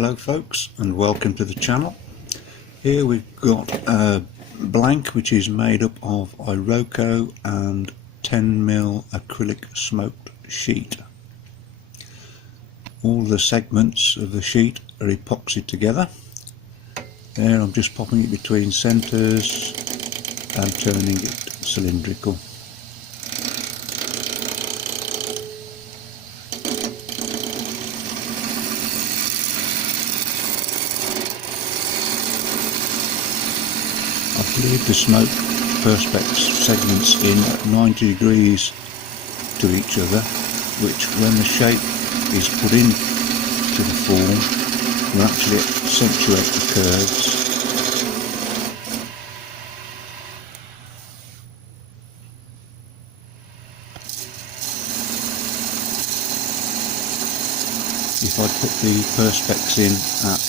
Hello folks, and welcome to the channel. Here we've got a blank which is made up of Iroko and 10mm acrylic smoked sheet. All the segments of the sheet are epoxied together. There I'm just popping it between centres and turning it cylindrical. I've glued the smoke perspex segments in at 90 degrees to each other, which when the shape is put into the form will actually accentuate the curves. If I put the perspex in at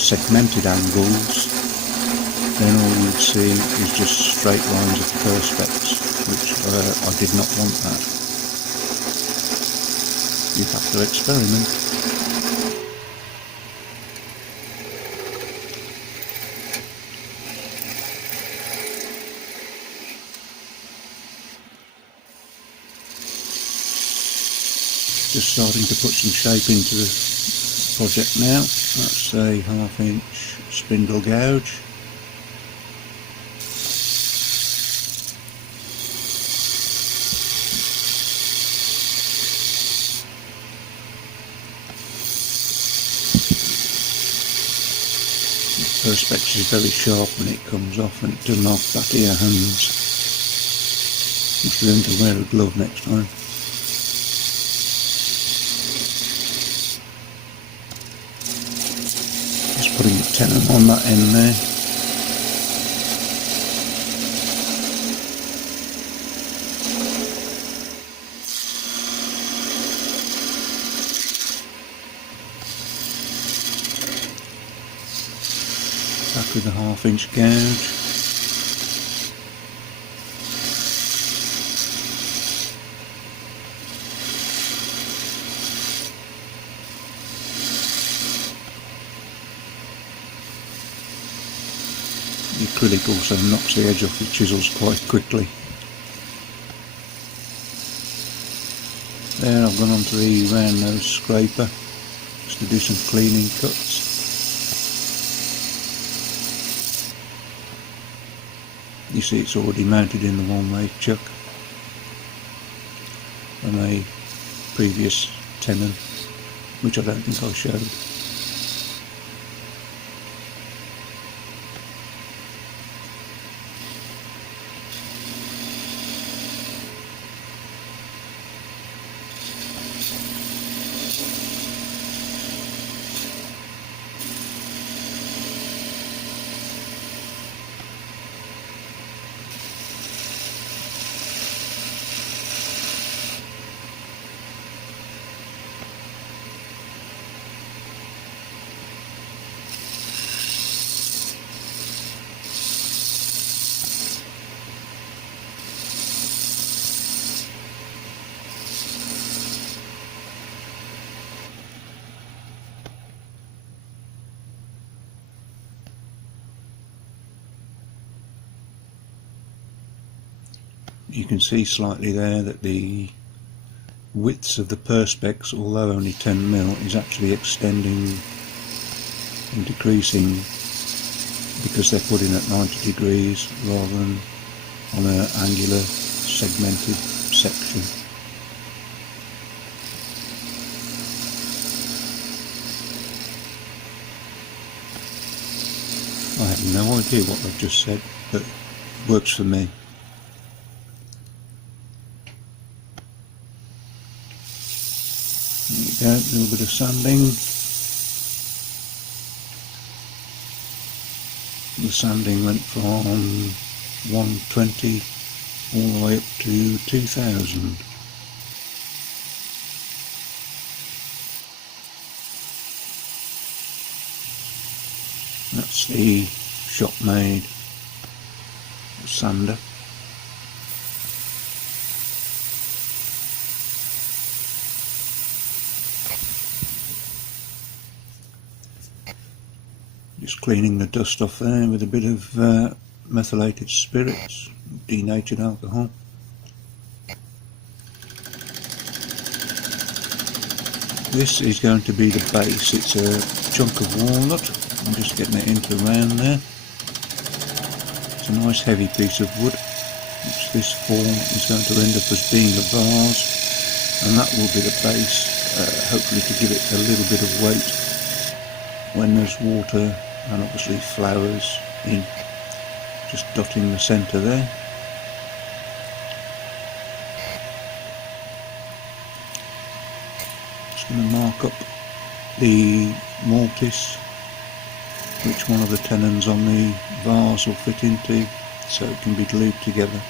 segmented angles, then all you'd see is just straight lines of perspex, which I did not want that. You have to experiment. Just starting to put some shape into the project now. That's a 1/2 inch spindle gouge. The perspex is very sharp when it comes off, and it doesn't have back of your hands. Must remember to wear a glove next time. Just putting a tenon on that end there. Back with a 1/2 inch gouge. The acrylic also knocks the edge off the chisels quite quickly. There, I've gone onto the round nose scraper just to do some cleaning cuts. You see it's already mounted in the one-way chuck from a previous tenon, which I don't think I showed. You can see slightly there that the widths of the perspex, although only 10mm, is actually extending and decreasing because they're put in at 90 degrees rather than on an angular segmented section. I have no idea what I've just said, but it works for me. There you go, a little bit of sanding. The sanding went from 120 all the way up to 2000. That's the shop made sander. Just cleaning the dust off there with a bit of methylated spirits, denatured alcohol. This is going to be the base. It's a chunk of walnut. I'm just getting it into round there. It's a nice heavy piece of wood, which this form is going to end up as being a vase, and that will be the base, hopefully to give it a little bit of weight when there's water and obviously flowers in, just dotting the centre there. Just going to mark up the mortise, which one of the tenons on the vase will fit into, so it can be glued together.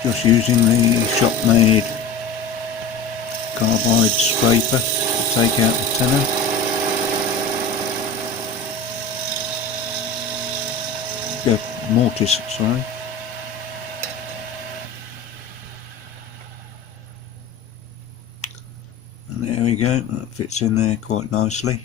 Just using the shop-made carbide scraper to take out the tenon. Mortise, sorry. And there we go, that fits in there quite nicely.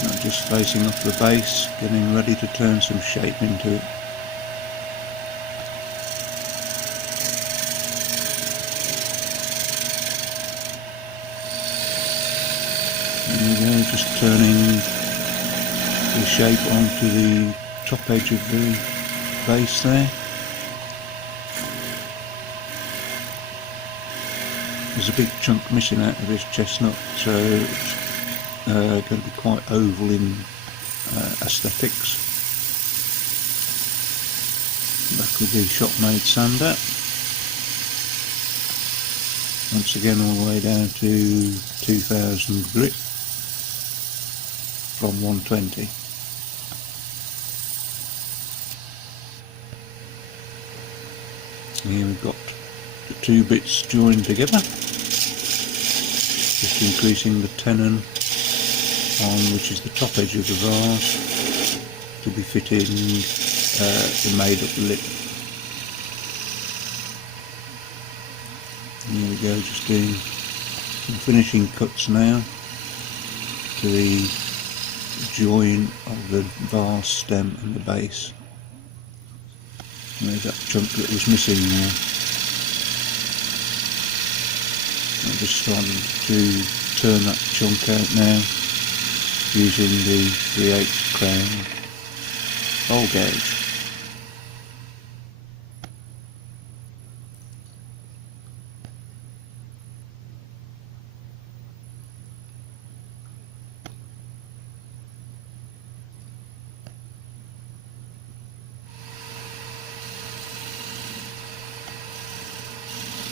Now just facing off the base, getting ready to turn some shape into it. There we go, just turning the shape onto the top edge of the base there. There's a big chunk missing out of this chestnut, so it's going to be quite oval in aesthetics. Back with the shop-made sander. Once again all the way down to 2000 grit from 120. Here we've got the two bits joined together, just increasing the tenon on which is the top edge of the vase to be fitting the made up lip. Here we go, just doing some finishing cuts now to the join of the vase stem and the base. And there's that chunk that was missing there. I'm just starting to turn that chunk out now using the 3/8 crown bowl gouge.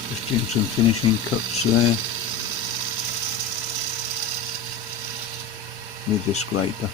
Just doing some finishing cuts there with the scraper.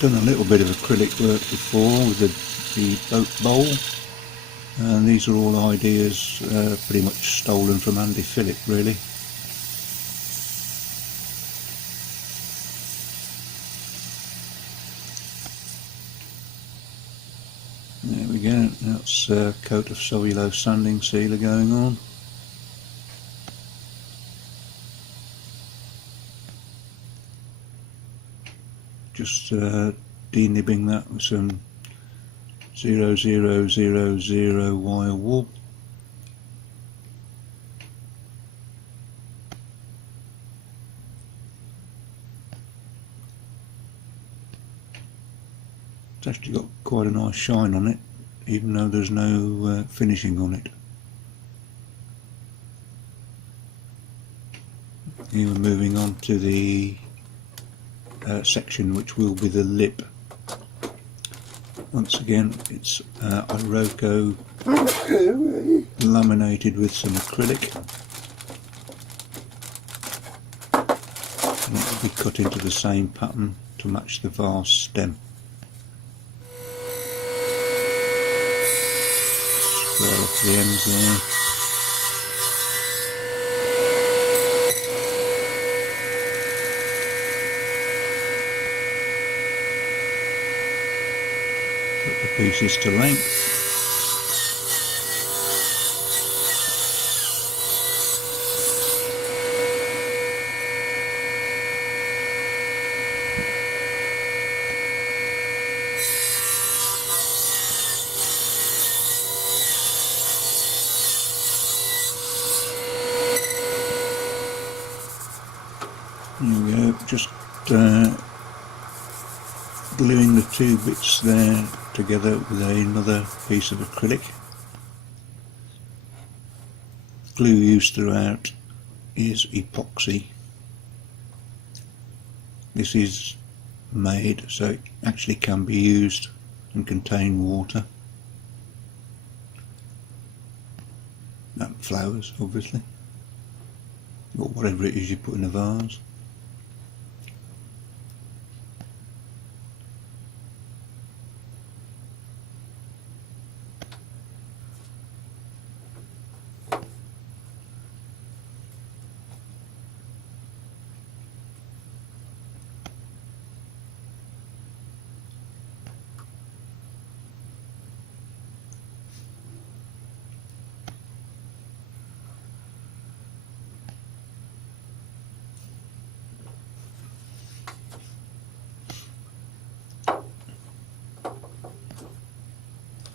Done a little bit of acrylic work before with the boat bowl, and these are all ideas pretty much stolen from Andy Phillip really. There we go, that's a coat of cellulose sanding sealer going on. Just denibbing that with some 0000 wire wool. It's actually got quite a nice shine on it, even though there's no finishing on it. Here we're moving on to the section which will be the lip. Once again, it's Iroko laminated with some acrylic, and it will be cut into the same pattern to match the vase stem. Square off the ends there. Put the pieces to length. There we go, just gluing the two bits there together with another piece of acrylic. Glue used throughout is epoxy. This is made so it actually can be used and contain water and flowers, obviously, or whatever it is you put in a vase.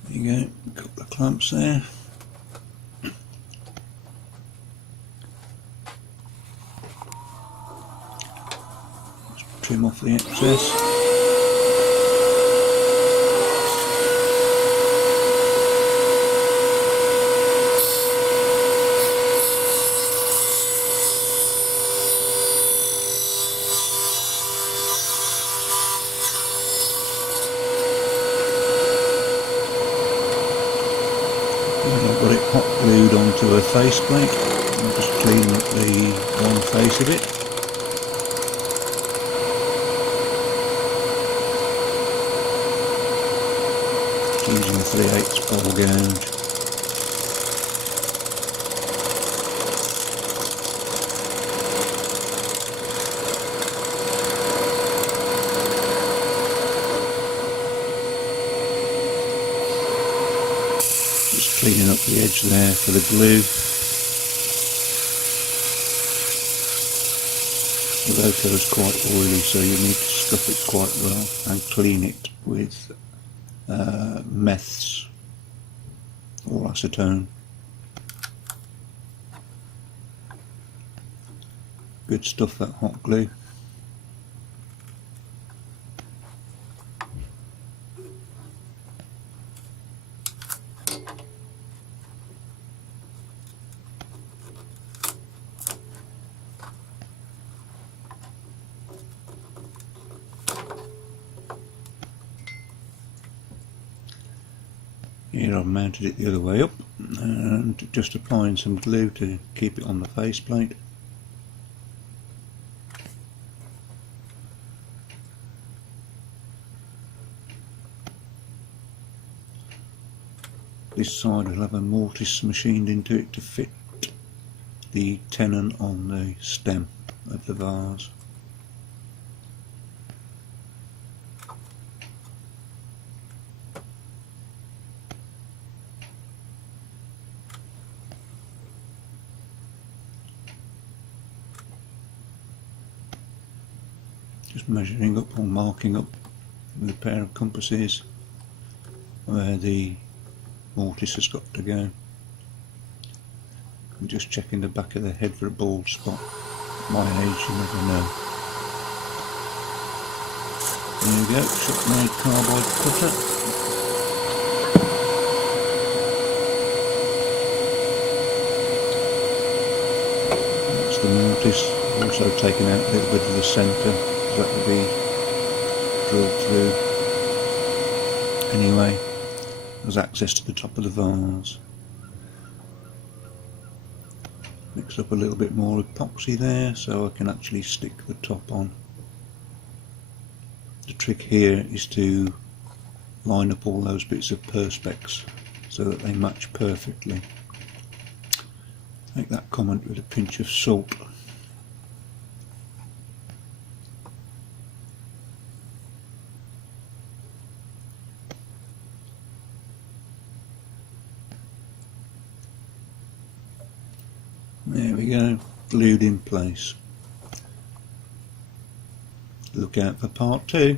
There you go, a couple of clumps there. Just trim off the excess. I've got it hot glued onto a faceplate. I'm just cleaning up the one face of it. Using a 3/8 ball gouge. Cleaning up the edge there for the glue. The Iroko is quite oily, so you need to scrub it quite well and clean it with meths or acetone. Good stuff, that hot glue. Here I've mounted it the other way up and just applying some glue to keep it on the faceplate. This side will have a mortise machined into it to fit the tenon on the stem of the vase. Just measuring up or marking up with a pair of compasses where the mortise has got to go. I'm just checking the back of the head for a bald spot. My age, you never know. There you go, shop-made carbide cutter. That's the mortise. Also taken out a little bit of the centre, so that will be drilled through. Anyway, there's access to the top of the vase. Mixed up a little bit more epoxy there so I can actually stick the top on. The trick here is to line up all those bits of perspex so that they match perfectly. Take that comment with a pinch of salt. There we go, glued in place. Look out for part 2.